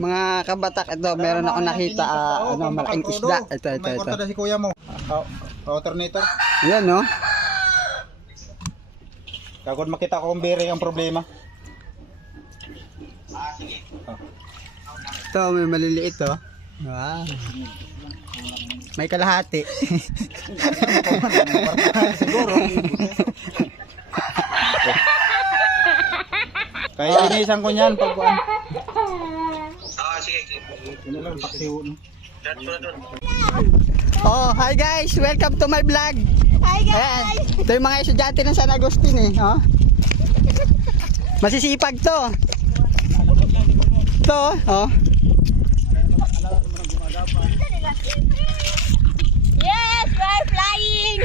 Mga kabatak, ito, meron ako nakita, malaking isda. Ito. May kortada si kuya mo. Alternator. Yan, no? Kagod makita ko kung bearing ang problema. Ito, may maliliit, oh. Wow. May kalahati. Siguro. Kaya inisan ko niyan pag buwan. Sige. Oh, hi guys! Welcome to my vlog! Hi guys! Ayan, ito yung mga estudyante ng San Agustin eh. Oh. Masisipag to. Ito, oh. Yes! We're flying!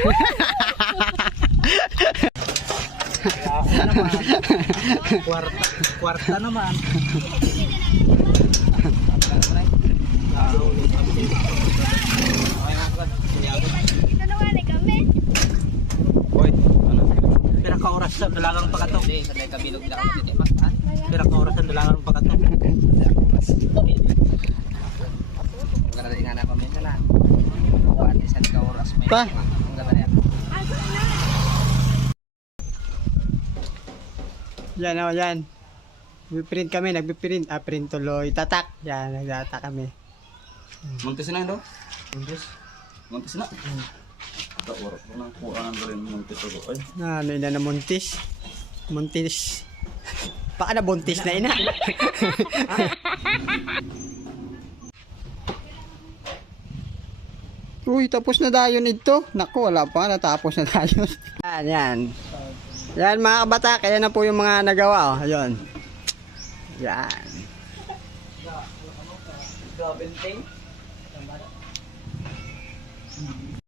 Kwarta naman. Ito naman eh kami. Oy, ano? Pira ka oras sa dalagang pagkato. Sa may kabilog lang ako dito. Pira ka oras sa dalagang pagkato. Maganda din nga na pamilya na. Buwan isang oras may. Pa. Ang ganda niya. Yan, oh, yan. Nagpiprint kami, nagpiprint. Print tuloy. Tatak. Yan, nagtatak kami. Muntis na ito? Muntis na? Ito, warap ko ng kuhaan ko rin muntis ako. Ay, Ano ina na muntis? Muntis. Baka na buntis na ina. Uy, tapos na dayon ito. Naku, wala pa. Natapos na dayon. Yan. Yan mga kabatak. Ayan na po yung mga nagawa. Oh. Ayun. Yan.